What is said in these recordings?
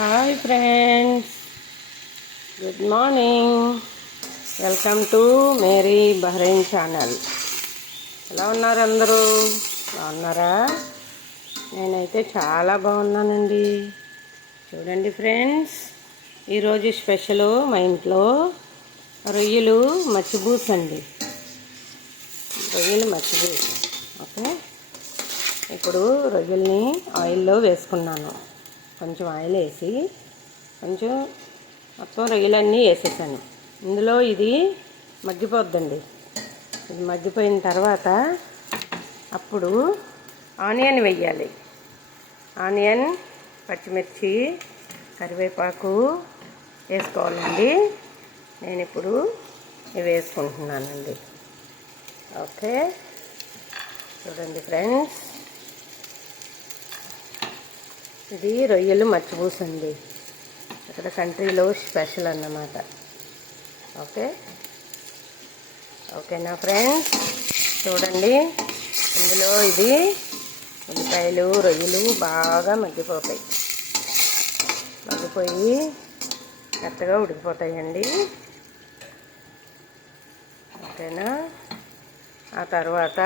Hi friends, good morning. Welcome to Meri Bahrain channel. ఎలా ఉన్నారు అందరూ? బాగున్నారా? నేనైతే చాలా బాగున్నానండి. చూడండి ఫ్రెండ్స్, ఈరోజు స్పెషల్ మా ఇంట్లో రొయ్యలు మచ్చిబూస్ అండి. రొయ్యలు మచ్చిబూస్. ఓకే, ఇప్పుడు రొయ్యల్ని ఆయిల్లో వేసుకున్నాను. కొంచెం ఆయిల్ వేసి కొంచెం మొత్తం రొయ్యలన్నీ వేసేసాను. ఇందులో ఇది మగ్గిపోద్దండి. ఇది మగ్గిపోయిన తర్వాత అప్పుడు ఆనియన్ వేయాలి. ఆనియన్, పచ్చిమిర్చి, కరివేపాకు వేసుకోవాలండి. నేను ఇప్పుడు ఇవి వేసుకుంటున్నానండి. ఓకే, చూడండి ఫ్రెండ్స్, ఇది రొయ్యలు మచ్చిబూస్ అండి. ఇక్కడ కంట్రీలో స్పెషల్ అన్నమాట. ఓకేనా ఫ్రెండ్స్? చూడండి, ఇందులో ఇది ఉల్లిపాయలు, రొయ్యలు బాగా మగ్గిపోతాయి. మగ్గిపోయి మెత్తగా ఉడికిపోతాయండి. ఓకేనా? ఆ తర్వాత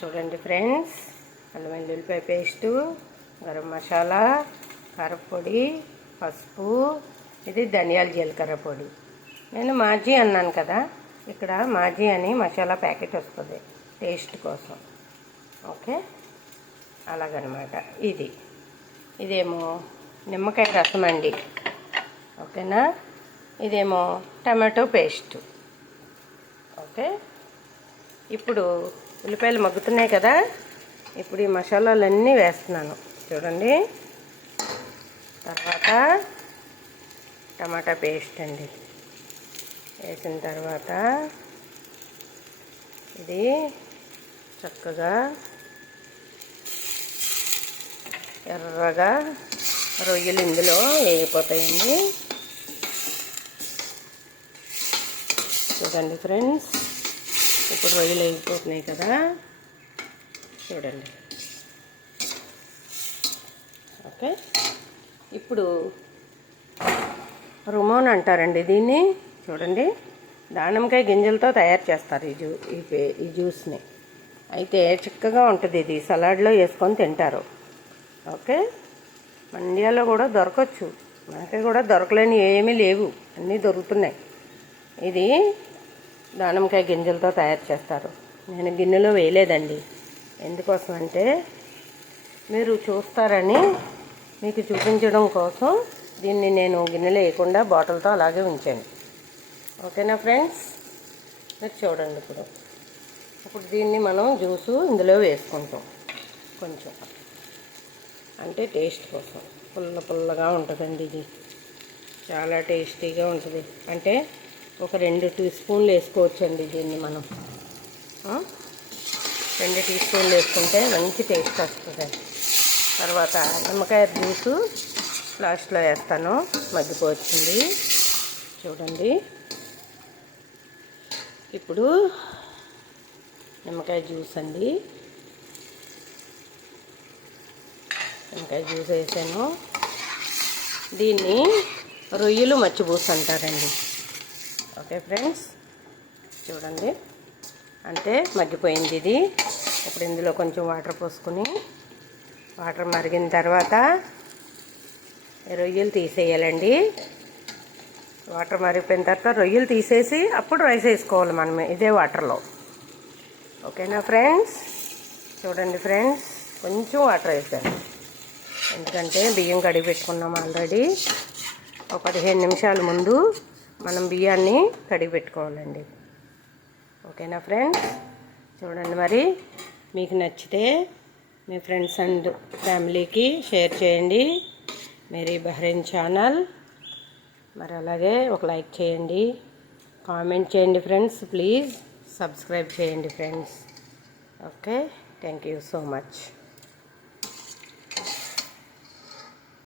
చూడండి ఫ్రెండ్స్, అల్లం వెల్లుల్లిపాయ పేస్టు, గరం మసాలా, కారపొడి, పసుపు, ఇది ధనియాల జీలకర్ర పొడి. నేను మాజీ అన్నాను కదా, ఇక్కడ మాజీ అని మసాలా ప్యాకెట్ వస్తుంది టేస్ట్ కోసం. ఓకే, అలాగనమాట. ఇదేమో నిమ్మకాయ రసం అండి. ఓకేనా? ఇదేమో టమాటో పేస్ట్. ఓకే, ఇప్పుడు ఉల్లిపాయలు మగ్గుతున్నాయి కదా, ఇప్పుడు ఈ మసాలాలన్నీ వేస్తున్నాను. చూడండి, తర్వాత టమాటా పేస్ట్ అండి వేసిన తర్వాత ఇది చక్కగా ఎర్రగా రొయ్యలు ఇందులో వేగిపోతాయండి. చూడండి ఫ్రెండ్స్, ఇప్పుడు రొయ్యలు వేగిపోతున్నాయి కదా, చూడండి. ఓకే, ఇప్పుడు రుమోన్ అంటారండి దీన్ని. చూడండి, దానిమ్మకాయ గింజలతో తయారు చేస్తారు ఈ జ్యూస్ని. అయితే చిక్కగా ఉంటుంది. ఇది సలాడ్లో వేసుకొని తింటారు. ఓకే, మన ఇండియాలో కూడా దొరకచ్చు. మనకి కూడా దొరకలేని ఏమీ లేవు, అన్నీ దొరుకుతున్నాయి. ఇది దానిమ్మకాయ గింజలతో తయారు చేస్తారు. నేను గిన్నెలో వేయలేదండి. ఎందుకోసం అంటే మీరు చూస్తారని, మీకు చూపించడం కోసం దీన్ని నేను గిన్నెలో వేయకుండా బాటిల్తో అలాగే ఉంచాను. ఓకేనా ఫ్రెండ్స్? మీరు చూడండి. ఇప్పుడు దీన్ని మనం జ్యూసు ఇందులో వేసుకుంటాం కొంచెం, అంటే టేస్ట్ కోసం. పుల్లగా ఉంటుందండి. ఇది చాలా టేస్టీగా ఉంటుంది. అంటే ఒక 2 టీ స్పూన్లు వేసుకోవచ్చండి దీన్ని మనం. 2 టీ స్పూన్లు వేసుకుంటే మంచి టేస్ట్ వస్తుంది. తర్వాత నిమ్మకాయ జ్యూసు లాస్ట్లో వేస్తాను. మగ్గిపోతుంది చూడండి. ఇప్పుడు నిమ్మకాయ జ్యూస్ అండి. నిమ్మకాయ జ్యూస్ వేసాను. దీన్ని రొయ్యలు మచ్చిబూస్ అంటారండి. ఓకే ఫ్రెండ్స్, చూడండి, అంటే మగ్గిపోయింది ఇది. ఇప్పుడు ఇందులో కొంచెం వాటర్ పోసుకుని, వాటర్ మరిగిన తర్వాత రొయ్యలు తీసేయాలండి. వాటర్ మరిగిపోయిన తర్వాత రొయ్యలు తీసేసి అప్పుడు రైస్ వేసుకోవాలి మనం ఇదే వాటర్లో. ఓకేనా ఫ్రెండ్స్? చూడండి ఫ్రెండ్స్, కొంచెం వాటర్ వేసాను, ఎందుకంటే బియ్యం కడిగి పెట్టుకున్నాం ఆల్రెడీ. ఒక 15 నిమిషాల ముందు మనం బియ్యాన్ని కడిగి పెట్టుకోవాలండి. ఓకేనా ఫ్రెండ్స్? చూడండి, మరి మీకు నచ్చితే మీ ఫ్రెండ్స్ అండ్ ఫ్యామిలీకి షేర్ చేయండి మేరీ బహ్రెయిన్ ఛానల్. మరి అలాగే ఒక లైక్ చేయండి, కామెంట్ చేయండి ఫ్రెండ్స్. ప్లీజ్ సబ్స్క్రైబ్ చేయండి friends. Okay, thank you so much.